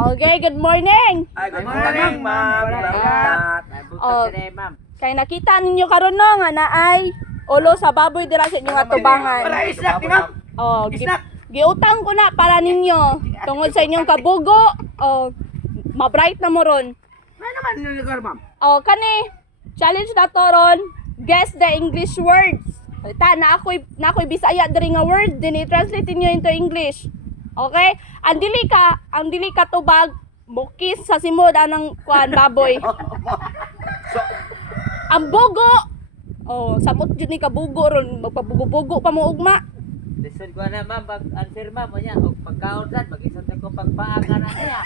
Okay, good morning. Ay, good morning, ma'am. Ma'am. Kay nakita ninyo karon no nga naay ulo sa baboy dira sa inyong atubangan. Para snack ni ma'am. Oh, Snack. giutang ko na para ninyo tungod sa inyong kabugo. Oh, ma-bright na mo ron. May naman yung lugar, ma'am. Oh, kani challenge na to ron. Guess the English words. Ta na ako'y Bisaya diri nga word, din i-translate niyo into English. Okay? Ang dili ka tubag bukis sa simod anang kuan baboy. Ang bugo. Oh, samot jud ni kabugo ron, magpabugo-bugo pa mo ugma. Listen ko na ma'am, pag answer ma'am, niya, o pagkaon dyan, mag-isang ko pagpaaga na niya.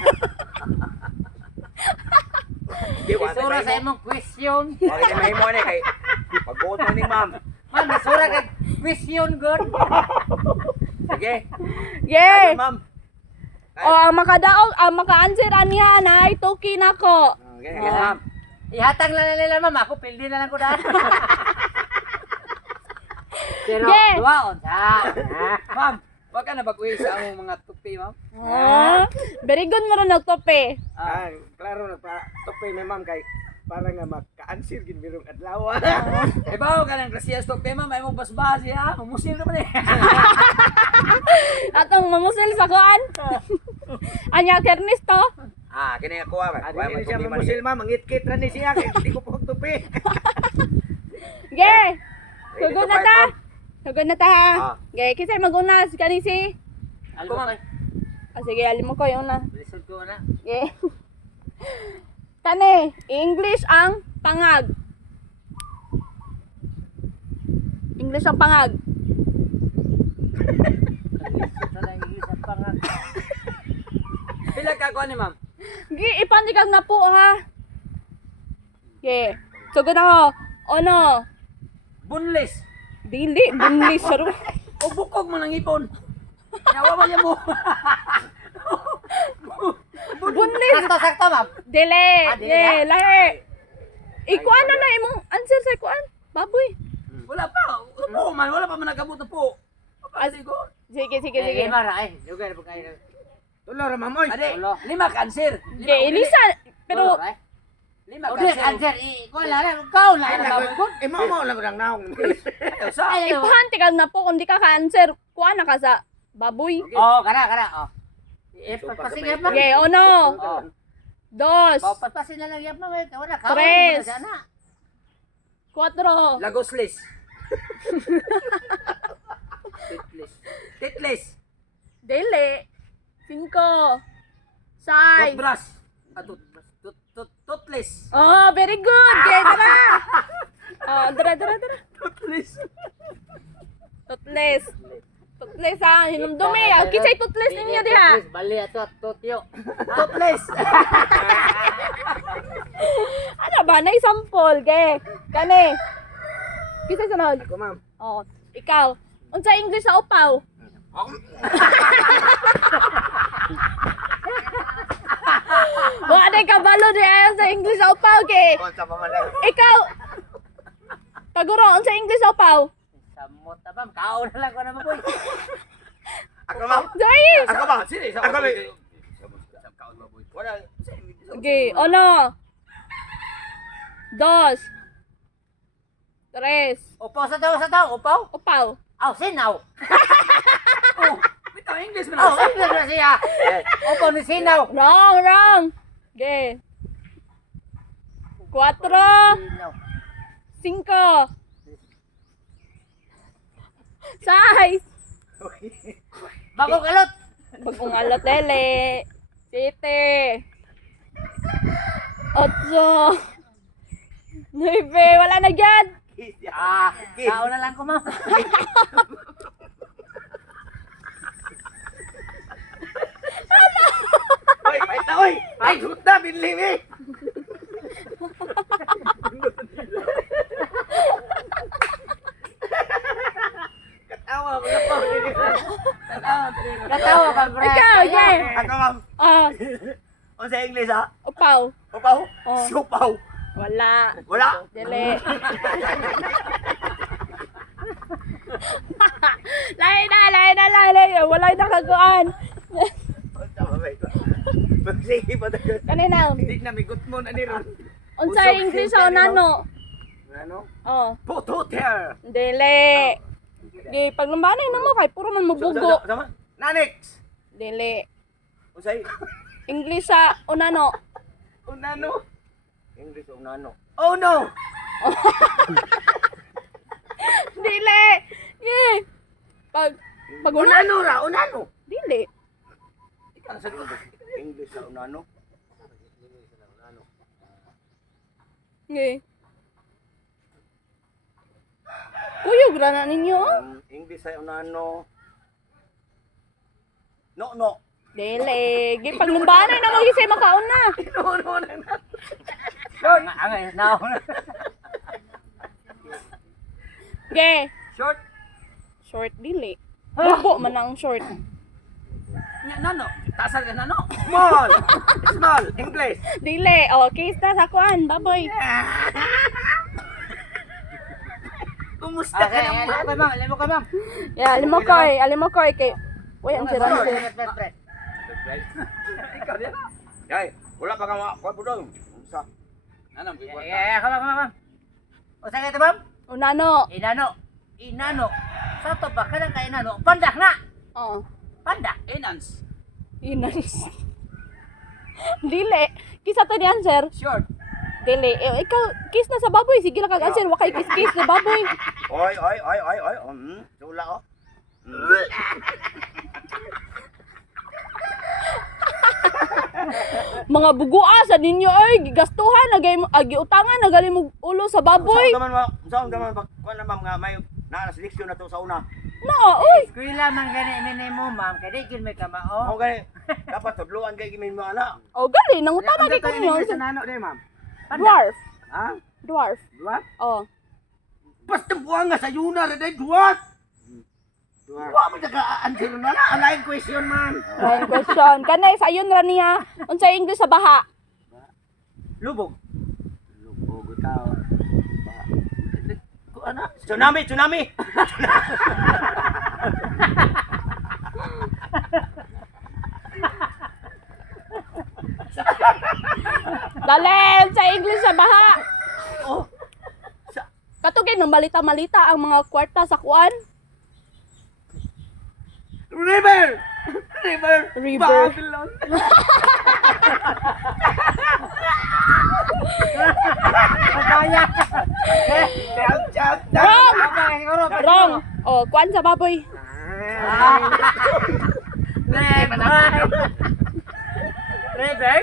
Isura sa imong question. Okay, may mo ni kay pag-buot mo ni ma'am. Ma'am, isura kay question good. Sige. Yeah. Ayun, ma'am. Oh, ang makadaog, ang maka-answer aniya na ay toki nako. Okay, yes, ma'am. Ihatag na nila ma'am, ako pildi na lang ko daan. Pero, Yeah. duwaon sa. Ma'am, wag ka na baguhin sa among mga tupi, ma'am. Oh, very good mo ron nagtope. Klaro na para tupay may ma'am kay para nga maka-answer gid mirong adlaw. Eh, bawo ka ng klasiyas tupi, ma'am. Ay mo basbasi, ha? Mumusil naman eh. Atong mamusil sa kuan. Anya kernis to. Ah, kini ako, ma'am. Adi Wala ni man siya tupi man. mamusil ma'am, mangit-kit ra ni siya kay hindi ko po tupi. Ge. Sugod na ta. Sugod na ta ha. Ah. Ge, kisay magunas kanisi. Ako ma'am. Sige, alim mo ko yung na. Listen ko na. Ge. Kani, English ang pangag. English ang pangag. Pila ka ko ni, ma'am? Gi, ipanikag na po ha. Ge. Sugod na ho. Ono. Bunlis. Dili, bunlis siya ro. O bukog mo ng ipon. Yawa mo niya mo. Bunlis. Sakto, ma'am. Dili. Dili Dili, na? lahi. Ikuan na imong answer sa ikuan. Baboy. Wala pa. Po man, wala pa man nagabot na po. Sige ko. Sige, sige, sige. Mara, ay. Lugar po kayo. Tulo ra ma'am oy. Ade, Ulo. 5 cancer. Ge, Elisa. Pero, 5 Udi, answer. Ikaw lang. Ikaw lang. Mo lang lang naong. Sa ipahanti ka na po kung di ka ka-answer. Kuha na ka sa baboy. Oh, kara. Oh. Pagpasing yan, ma'am. Ge, ono. Oh. Dos. Pagpasin na lang yan, ma'am. Wala, Tres. sana. Cuatro. Lagoslis. Titlis. Dili. Cinco. Sais. Toothbrush. Toothless. Oh, very good. Ge, tara. Oh, dara. Toothless. Toothless. Toothless ha. Hinumdumi. Kisay toothless ninyo diha. Bali ato, tutyo. Toothless. Ano ba? Naisampol. Ge. Kani. Kisay sunod. Ako ma'am. Oh, ikaw. Unsa English sa upaw? Wa day kabalo di ayo sa English sa upaw ke. Konsa pa man. Ikaw. Taguro unsa English sa upaw? Samot na, ma'am. Kaon na lang ko na, maboy. Ako ma'am. Dai. Ako ba? Sini sa Ako ba? Wala. Okay, ono. Dos. Tres. Upaw sa tao. Upaw? Upaw. Aw, sinaw. Oh, bitaw English man. Aw, English na siya. Upaw ni sinaw. Wrong. Okay. Cuatro. Sinaw. Cinco. Sais. Bagong kalot. Bagong alot lele. Siete. Otso. Nueve. Wala na dyan. Kaon na lang ko, ma'am. Oy, may ta oy. Ay, suta binlim eh. Katawa mo na po. Katawa ka, bro. Ikaw, yeah. Ako ma'am. Ah, Unsa English ha? upaw. Upaw? Oh. Supaw. Wala. Wala. Dili. Lain na. Wala na kaguan. Tama ba ito? Sige pa tayo. Kanina. Hindi na migot mo na ni Ron. Unsa English sa unano? Ano? Oh, Pututer. dili. Di paglumbanay na mo kay puro man mabugo. Sama? Nanix. Dili. Unsay? English sa unano. Unano? English o nano. Oh no. Dili. Yeah. Pag unano. Unano ra, unano. Dili. Ikaw sa English sa nano. Yeah. Kuyog ra na ninyo. English sa nano. No. Dili. Gi paglumbanay na mo gisay makaon na. No na. Short. Ang now. Ge. Short. Short dili. Bubo man ang short. Nano. Tasal ka nano. Small. Small. English. Dili. Oh, case na sa kuan, baboy. Kumusta Okay, ka alam naman? ko ma'am. Yeah, alimo koy kay. Uy, ang sira Pre. Ikaw din. Yay, wala pa ka mga budong. Unsa? Ano? Ako ma'am. O sa ito ma'am? Unano. Inano. Sa to ba ka kay inano? Pandak na. Oh. Pandak. Enans. Inans. Dili. Kisa to ni answer. Short. Dili. Ikaw, kiss na sa baboy. Sige lang kag-answer. Wa kay kiss-kiss na baboy. Oy. Sula ko. Mga bugua sa ninyo ay gigastuhan agi utangan nagali mo ulo sa baboy. Saan daman ba? Kuan na ma'am nga may seleksyon na to sa una. No, uy. Eskwela man gani minimum ma'am. Kaya di may kamao. Mo gani dapat tudluan kay gimin mo ana. Oh, gali nang utama kay ko Sa ninyo. nano di ma'am. Dwarf. Ha? Dwarf. Duwa? Oh. Basta buwan nga sa yuna rin ay duwa. Duwa mo taga-answer na na. Alain question man. Right question. Kanay sa ayon ra niya. Unsa English sa baha? Lubog. Lubog utaw. Ano? Tsunami. Dali, unsa English sa baha? Oh. Katugay ng malita-malita ang mga kwarta sa kuan. River. River. Babylon. Kaya. Wrong! Siguro. Wrong. Oh, kuan sa baboy. River.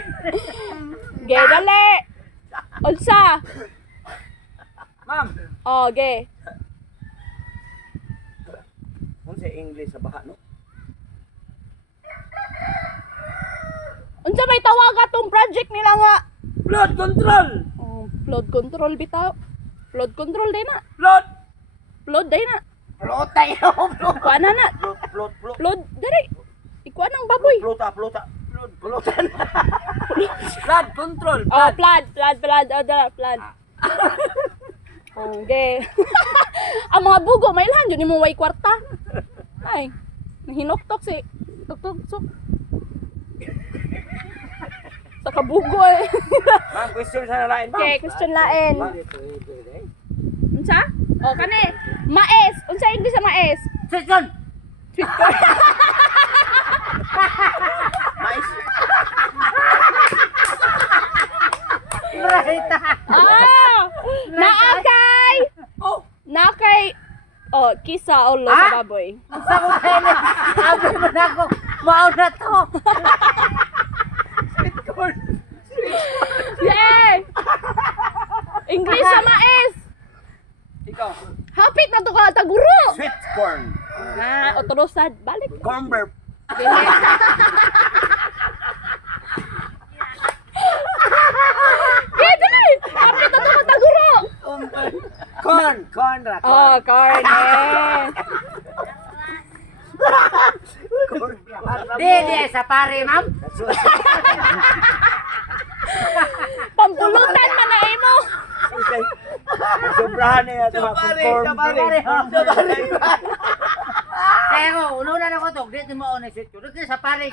Ge, dali. Unsa? Ma'am. Oh, ge. Unsa English sa baha no? Unsa may tawag atong project nila nga? Blood control. Oh, flood control bitaw. Flood control day na. Blood. Flood day na. Plotay no. Kuan na. Plot. Flood dali. Ikuan ang baboy. Plotan. Blood control. Oh, flood. Oh, dala, flood. Oh, ge. Ang mga bugo may ilhan yun mo way kwarta. Ay, hinoktok si. Tok. Sa kabugo eh. Ma'am, question sa lain ma'am. Okay, question lain. Unsa? Oh, kani. Maes. Unsa English sa maes? Season. Sweet corn. Mais. Right. Naakay. Nakay. Oh, kisa ulo sa baboy. Sa ko kaya abi mo na ako. Mao na to. Yay! English sa maes. Ikaw. Hapit na to ka taguro. Sweet corn. Otorosad. Balik. Corn burp. Dili. Dili. Hapit na to ka taguro. Corn ra. Oh, corn. Di sa pare ma'am. Pampulutan man na imo. Sobrahan niya ito mga corn Kaya ko, ulo na ako to. Dito mo ako na sityo. Dito sa pare.